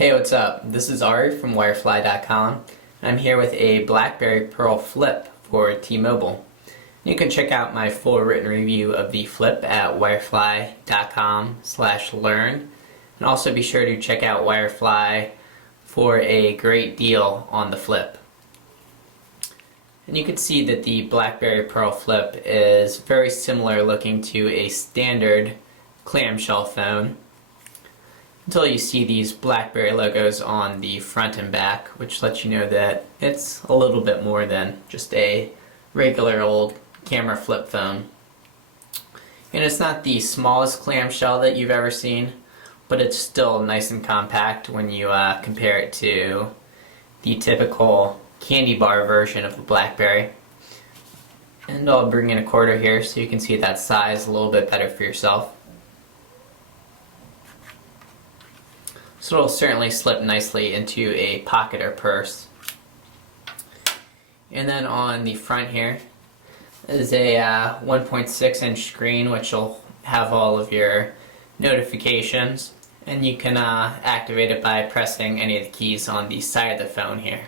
Hey, what's up? This is Ari from Wirefly.com. I'm here with a BlackBerry Pearl Flip for T-Mobile. You can check out my full written review of the Flip at wirefly.com/learn, and also be sure to check out Wirefly for a great deal on the Flip. And you can see that the BlackBerry Pearl Flip is very similar looking to a standard clamshell phone, until you see these BlackBerry logos on the front and back, which lets you know that it's a little bit more than just a regular old camera flip phone. And it's not the smallest clamshell that you've ever seen, but it's still nice and compact when you compare it to the typical candy bar version of the BlackBerry. And I'll bring in a quarter here so you can see that size a little bit better for yourself. So it'll certainly slip nicely into a pocket or purse. And then on the front here is a 1.6 inch screen, which will have all of your notifications, and you can activate it by pressing any of the keys on the side of the phone here.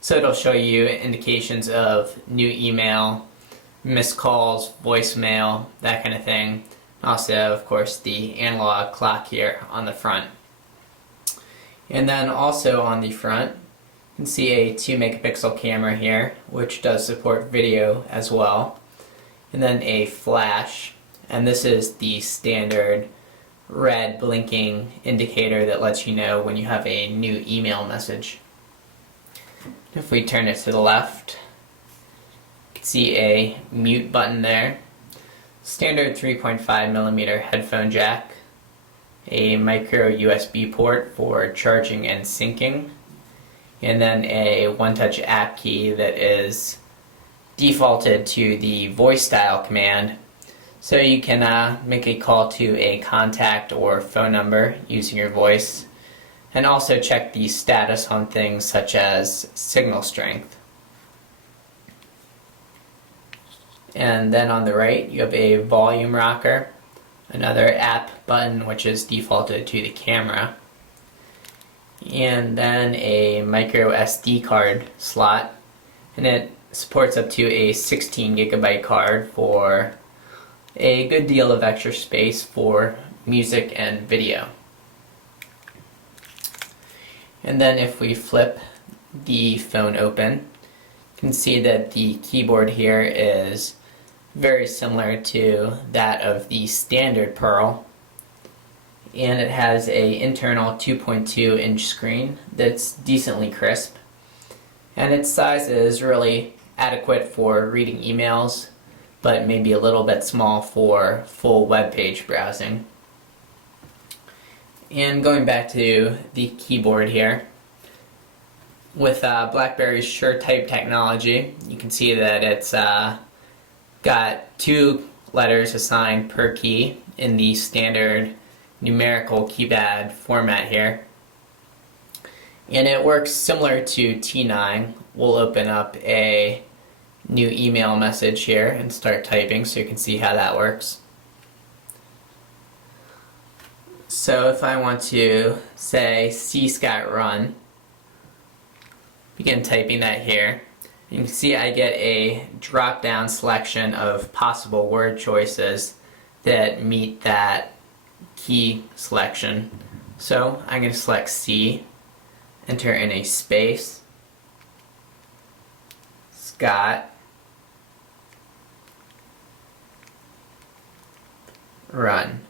So it'll show you indications of new email, missed calls, voicemail, that kind of thing. Also, of course, the analog clock here on the front. And then also on the front, you can see a 2 megapixel camera here, which does support video as well. And then a flash, and this is the standard red blinking indicator that lets you know when you have a new email message. If we turn it to the left, you can see a mute button there, standard 3.5mm headphone jack, a micro USB port for charging and syncing, and then a one-touch app key that is defaulted to the voice dial command, so you can make a call to a contact or phone number using your voice, and also check the status on things such as signal strength. And then on the right you have a volume rocker, another app button which is defaulted to the camera, and then a micro SD card slot, and it supports up to a 16 gigabyte card for a good deal of extra space for music and video. And then if we flip the phone open, you can see that the keyboard here is very similar to that of the standard Pearl, and it has a internal 2.2 inch screen that's decently crisp, and its size is really adequate for reading emails, but maybe a little bit small for full web page browsing. And going back to the keyboard here, with BlackBerry's SureType technology, you can see that it's got 2 letters assigned per key in the standard numerical keypad format here. And it works similar to T9. We'll open up a new email message here and start typing so you can see how that works. So if I want to say C Scott run, begin typing that here. You can see I get a drop-down selection of possible word choices that meet that key selection. So I'm going to select C, enter in a space, Scott, run,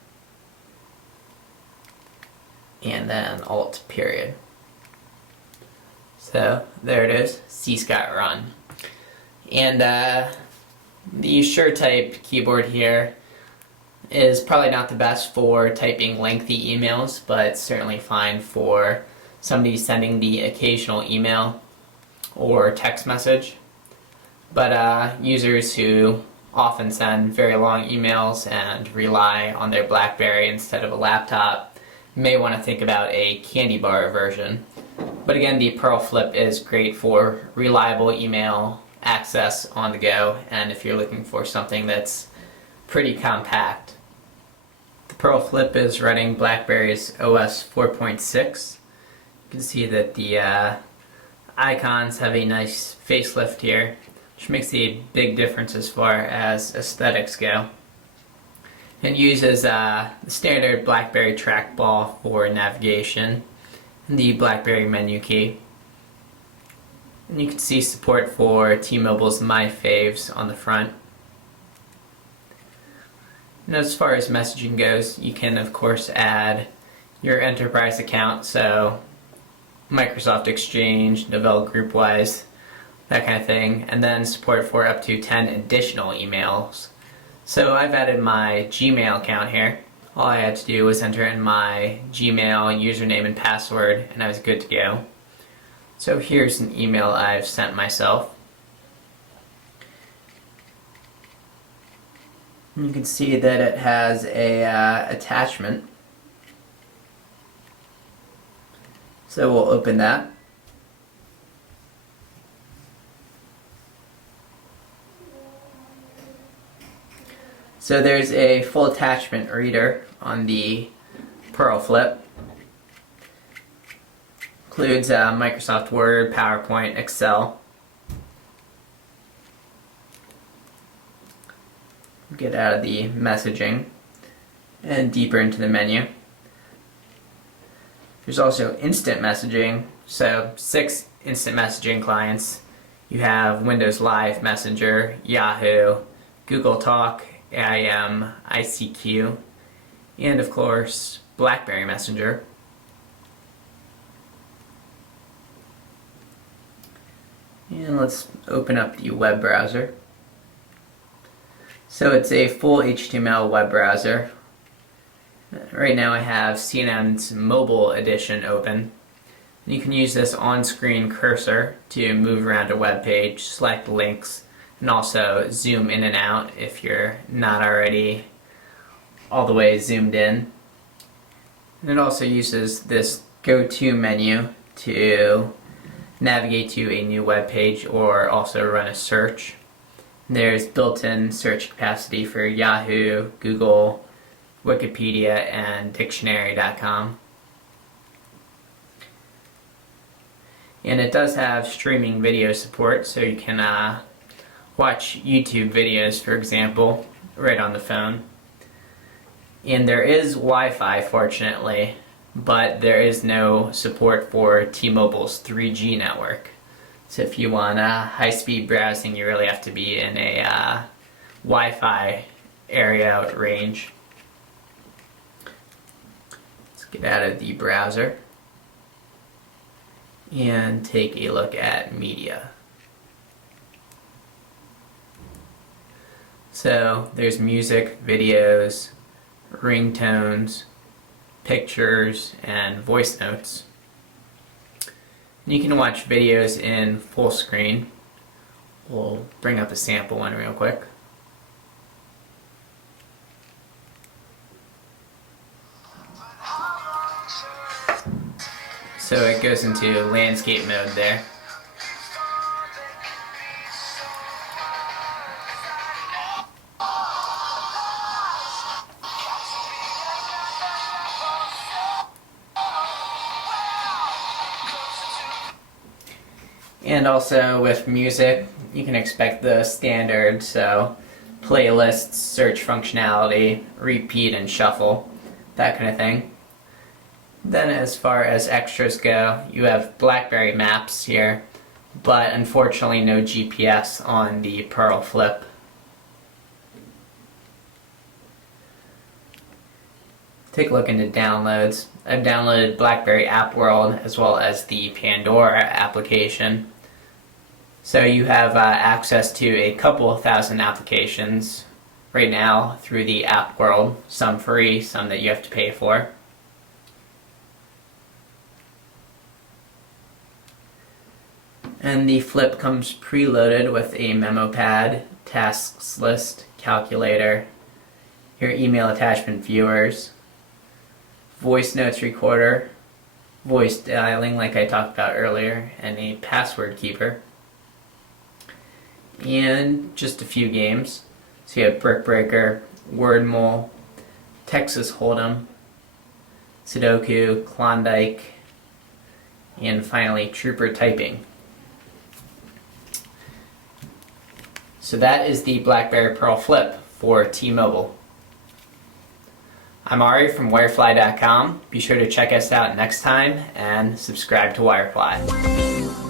and then alt period. So there it is, C Scott run. And the SureType keyboard here is probably not the best for typing lengthy emails, but certainly fine for somebody sending the occasional email or text message. But users who often send very long emails and rely on their BlackBerry instead of a laptop may want to think about a candy bar version. But again, the Pearl Flip is great for reliable email access on the go, and if you're looking for something that's pretty compact. The Pearl Flip is running BlackBerry's OS 4.6, You can see that the icons have a nice facelift here, which makes a big difference as far as aesthetics go. It uses the standard BlackBerry trackball for navigation and the BlackBerry menu key. And you can see support for T-Mobile's My Faves on the front. And as far as messaging goes, you can of course add your enterprise account, so Microsoft Exchange, Novell GroupWise, that kind of thing, and then support for up to 10 additional emails. So I've added my Gmail account here. All I had to do was enter in my Gmail username and password, and I was good to go. So here's an email I've sent myself. And you can see that it has a attachment. So we'll open that. So there's a full attachment reader on the Pearl Flip. Includes Microsoft Word, PowerPoint, Excel. Get out of the messaging and deeper into the menu. There's also instant messaging, so 6 instant messaging clients. You have Windows Live Messenger, Yahoo, Google Talk, AIM, ICQ, and of course BlackBerry Messenger. And let's open up the web browser. So it's a full HTML web browser. Right now I have CNN's mobile edition open. And you can use this on-screen cursor to move around a web page, select links, and also zoom in and out if you're not already all the way zoomed in. And it also uses this go-to menu to navigate to a new web page or also run a search. There's built-in search capacity for Yahoo, Google, Wikipedia, and Dictionary.com. And it does have streaming video support, so you can watch YouTube videos, for example, right on the phone. And there is Wi-Fi, fortunately, but there is no support for T-Mobile's 3G network. So if you want high-speed browsing, you really have to be in a Wi-Fi area range. Let's get out of the browser and take a look at media. So there's music, videos, ringtones, pictures, and voice notes. And you can watch videos in full screen. We'll bring up a sample one real quick. So it goes into landscape mode there. And also with music, you can expect the standard, so playlists, search functionality, repeat and shuffle, that kind of thing. Then as far as extras go, you have BlackBerry Maps here, but unfortunately no GPS on the Pearl Flip. Take a look into downloads. I've downloaded BlackBerry App World as well as the Pandora application. So you have access to a couple of thousand applications right now through the App World, some free, some that you have to pay for. And the Flip comes preloaded with a memo pad, tasks list, calculator, your email attachment viewers, voice notes recorder, voice dialing like I talked about earlier, and a password keeper. And just a few games. So you have Brick Breaker, Word Mole, Texas Hold'em, Sudoku, Klondike, and finally Trooper typing. So that is the BlackBerry Pearl Flip for T-Mobile. I'm Ari from Wirefly.com. Be sure to check us out next time and subscribe to Wirefly.